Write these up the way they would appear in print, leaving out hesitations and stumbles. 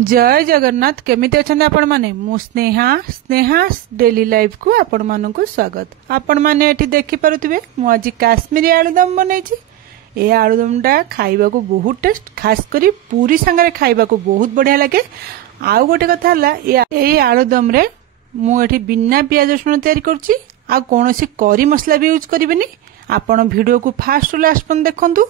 जय जगन्नाथ केमिति अछन आपण माने मु स्नेहा स्नेहा डेली लाइफ को आपण मानन को स्वागत। आपण माने एठी देखि पारुथिबे मु आज काश्मीरी आलूदम बनैछि। ए आलूदमटा खाइबा को बहुत टेस्ट, खास करी पूरी संगरे खाइबा को बहुत बढ़िया लागे। आउ गोटे कथा हला ए आलूदम रे मु एठी बिना प्याज रसुण तयारी करछि। आ कोनोसी करी मसला भी यूज करिबेनी। आपण वीडियो को फास्ट लास्ट पन देखंतु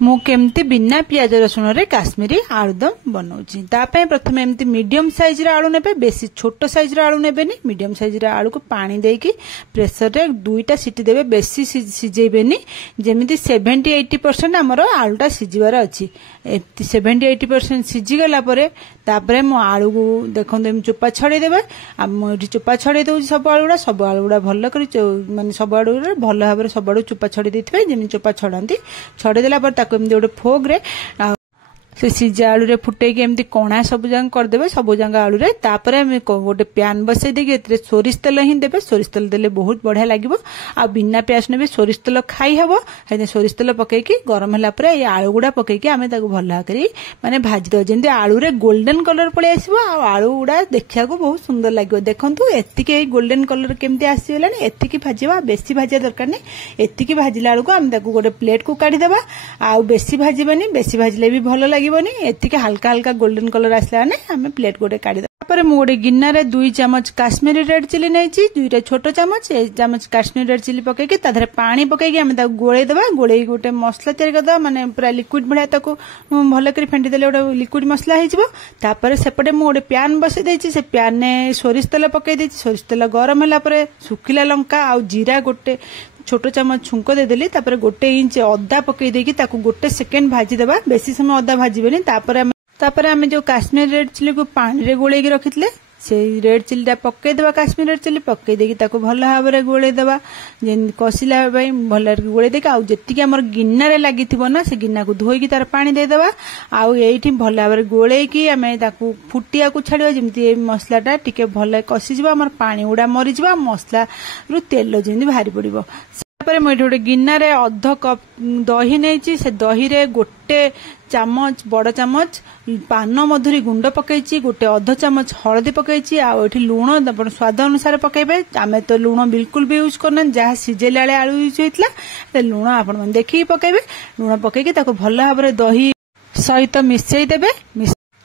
मु केमती बिना प्याज रसुण रे काश्मीरी आलूदम बनाउछि। तापय प्रथमे एमती मीडियम साइज रे आलू नेबे, बेसी छोटो साइज रे आलू नेबेनी। मीडियम साइज रे आलू को पानी देकी प्रेशर रे दुईटा सीटी देबे, बेसी सिजेबेनी। जेमिति 70-80% हमर आलूटा सिजिबार अछि। 70-80% सिजी गला परे तापरे मो आलू को देखन एम चोपा छडे देबे। आ मो चोपा छडे दउ सब आलूडा भल्ल करी माने सब आलूडा भल्ल भाबरे सब आलू चोपा छडे देथिबे। जेमि चोपा छडांती छडे देला पर ताको एमती गोटे फोग रे से सिजा आलू रे फुटे के एमती कोणा सब जंग कर देबे। सब जंग आलू रे तापरे हम गोटे प्यान बसे देके एतरे सोरिष तेल ही देबे। सोरिष तेल देले बहुत बढ़िया लागिवो। आ बिना प्याज ने भी सोरिष तेल खाई हबो। हेने सोरिष तेल पके की गरम होला परे ए आलू गुडा पके की हमें ताको भल्ला करी माने भाजी दो। जेंती आलू रे गोल्डन कलर पळे आसीबो। आ आलू गुडा देखिया को बहुत सुंदर लागिवो। देखंतु एतिके ए गोल्डन कलर केमती आसी गेलानी। एतिकी भाजीबा, बेसी भाजिया दरकार नै। एतिकी भाजिला आलू को हम ताको गोटे प्लेट को काढी देबा। आ बेसी भाजीबनी, बेसी भाजिले भी भलो लागिवनी। एतिके हल्का हल्का गोल्डन कलर आसला ने हमें प्लेट गोटे काढी देबा। तापर मु गोटे गिन्ना 2 चम्मच काश्मीरी रेड चिली नैछि। 2टा छोटो चम्मच 1 चम्मच काश्मीरी रेड चिली पके की ताधरे पानी पके की हमें ताको गोळे देबा। गोळे गोटे मसला तयार करदा, माने पूरा लिक्विड भलिया ताको भलो करी फेंटी देले गोटे लिक्विड मसला हे जिवो। तापर सेपटे मु गोटे प्यान बसे देछि। से प्यान ने सोरिष तेल पके देछि। सोरिष तेल गरम होला परे सुखिला लंका आ जीरा गोटे छोटो चम्मच छुंको दे देली। तापर 1 इंच अदा पके देकी ताको 1 सेकेंड भाजी देबा। बेसी समय अदा भाजीबेनी। तापर हमें जो काश्मीरी रेड चिली को पानी रे गोळे की रखितले से रेड चिली टा पके देबा। काश्मीरी रेड चिली पके देकी ताको भल भाबरे गोळे देबा। जेन कसिला भाई भल गोळे देके आ जेति के हमर गिन्ना रे लागिथिबो ना से गिन्ना को धोई की तार पानी दे देबा। आ एठी भल भाबरे गोळे की हमें ताको फुटिया को छाडिबा। जेमति ए मसला टा टिके भल कसी जिबा, हमर पानी उडा मरि जिबा, मसला रु तेल जेमति भारी पड़िबो। तापर मैं गोटे गिन्ना रे अर्ध कप दही नैछि। से दही रे 1 चम्मच बड़ चम्मच पान मधुरी गुंड पकईची, गोटे अर्ध चम्मच हलदी पकईची। आ एठी लूण अपन स्वाद अनुसार पकेबे। आमे तो लूण बिल्कुल भी यूज करना, जहाँ सिजेला बेले आलू यूज होइतला ते लूण आपण मन देखि पकेबे। लूण पकेकी ताको भल भाबरे दही सहित मिसई देबे।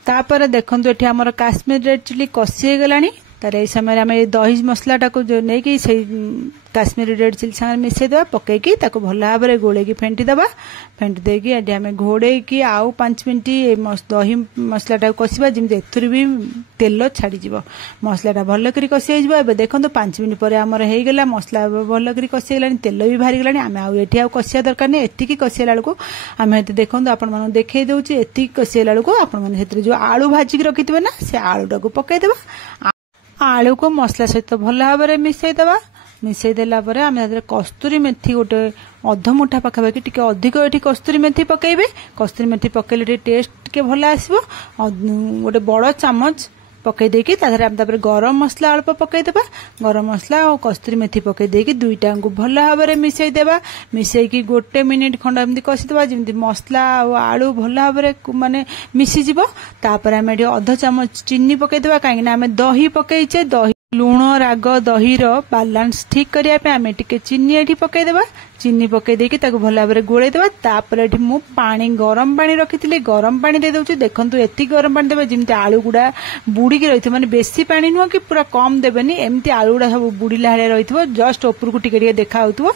तापर देखंतु एठी हमर काश्मीरी रेड चिली कसी हे गलानी। तार ए समय आम दही मसलाटा को जो नहीं कि काश्मीरी रेड चिली संगे मिसई देबा। पकईकी ताको भल भाबरे गोळेकी फेंटी देबा। फेंटी देकी एठी आमे घोड़ेकी आउ 5 मिनिट दही मसलाटा कसिबा। जेमति एथुर भी तेल छाड़ी जिवो, मसलाटा भल करी कसी हे जिवो। एबे देखंतु 5 मिनिट परे हमर हे गेला मसला भल करी कसी गेलानी, तेल भी भारी गेलानी। आमे आउ एठी आउ कसिया दरकार नै। एतिकी कसिया लालको आमे एते देखंतु आपण मानु देखै दउची। एतिकी कसिया लालको आपण माने हेतरे जो आलू भाजी के रखितबे ना से आलूटा को पकै देबा। आलू को मसला सहित भल भाबरे मिसई देबा। मिसई देला परे आमे एतरे कस्तूरी मेथी गोटे अर्ध मुठा पाखापाखि टिके अधिक एठी कस्तूरी मेथी पकेइबे। कस्तूरी मेथी पकेले टेस्ट टिके भल आसीबो। गोटे बड़ चम्मच पकई देकी ताधरे आम तापर गरम मसला अल्प पकई देबा। गरम मसला और कस्तूरी मेथी पकई देकी दुईटा को भल भाबरे मिसई देबा। मिसई की 1 मिनिट खंड एमती कसी देबा जेमती मसला और आलू भल भाबरे माने मिसी जिवो। तापर आम एठी अर्ध चम्मच चीनी पकई देबा। काहे ना आमे दही पकईचे, दही लूण राग दही रो बैलेंस ठीक करिया पे आमे टिके चीनी एठी पकई देबा। चीनी पकई देकी ताको भल भाबरे गोळे देबा। तापर एठी मु पानी गरम पानी रखिथिले, गरम पानी दे दउची। देखंतु एति गरम पानी देबा जेमति आलू गुडा बुडी के रहिथि, माने बेसी पानी नुह कि पूरा कम देबेनी। एमति आलू गुडा सब बुडीला हाले रहिथबो, जस्ट ऊपर को टिके टिके देखा होतबो।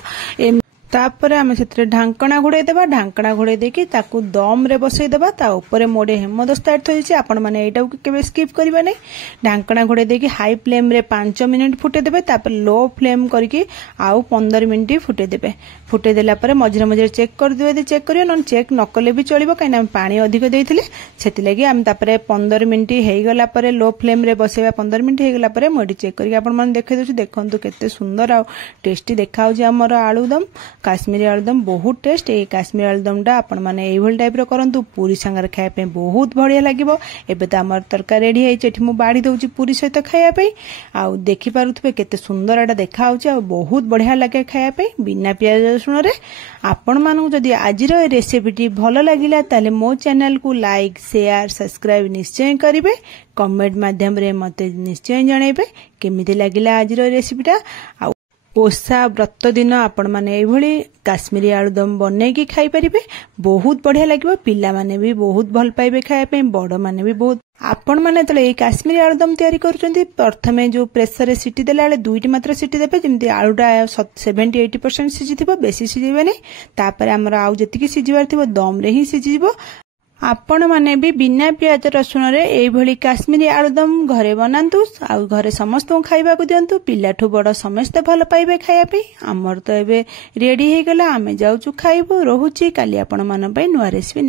तापर आमे सेतरे ढांकणा घोड़े देबा। ढांकणा घोड़े देकी ताकू दम रे बसई देबा। ता ऊपर मोडे हेमदस्ता थइछि। आपण माने एटा को केबे स्किप करिबा नै। ढांकणा घोड़े देकी हाई फ्लेम रे 5 मिनिट फुटे देबे। तापर लो फ्लेम करके आउ 15 मिनिट फुटे देबे। फुटे देला परे मझिरे मझिरे चेक कर दिबे। यदि चेक करियो न चेक न कले भी चलिबो, काई ना पानी अधिक देइथिले सेति लागि हम तापरे 15 मिनिट हेइ गला परे लो फ्लेम रे बसेबा। 15 मिनिट हेइ गला परे मोडी चेक करके आपण माने देखै दउछि। देखंतु केते सुंदर आ टेस्टी देखा होछि हमर आलूदम। काश्मीरी आलुदम बहुत टेस्ट। ये काश्मीरी आलुदमटा आपण माने एइभल टाइप रो करंतु पूरी संगर खाया पे बहुत बढ़िया लागिवो। एबे त हमर तरकारी रेडी है एठी मु बाड़ी दउची पूरी सहित खाया पे। आ देखि पारुथबे केते सुंदर एटा देखा होची आ बहुत बढ़िया लागे खाया पे बिना प्याज रसुण रे। आपण मानू जदि आज रो रेसिपीटी भलो लागिला ताले मो चैनल को लाइक शेयर सब्सक्राइब निश्चय करिवे। कमेंट माध्यम रे मते निश्चय जणैबे केमिति लागिला आज रो रेसिपीटा। आ ओषा व्रत दिन आपण माने एभली काश्मीरी आलुदम बनै की खाई परिबे बहुत बढ़िया लागिवो। पिला माने भी बहुत भल पाइबे खाया पे बड़ माने भी बहुत। आपण माने तले ए काश्मीरी आलुदम तयारी करूचंती प्रथमे जो प्रेशर रे सिटी देला बेले दुईटी मात्र सिटी देबे जेमति आलुटा 70-80% सिजिथिबो बेसी सिजिबेनी। तापरे हमर आउ जतिकी सिजिबार थिबो दम रे ही सिजिबो। आपण माने भी बिना प्याज रसुण रे एभली काश्मीरी आलुदम घरे बनांतु आ घरे समस्त खाइबा को दियंतु। पिलाठू बड़ समस्त भल पाइबे खाया पे। हमर तो एबे रेडी हे गला आमे जाउचु खाइबो। रहुची काली आपण मान पई नुआ रेसिपी।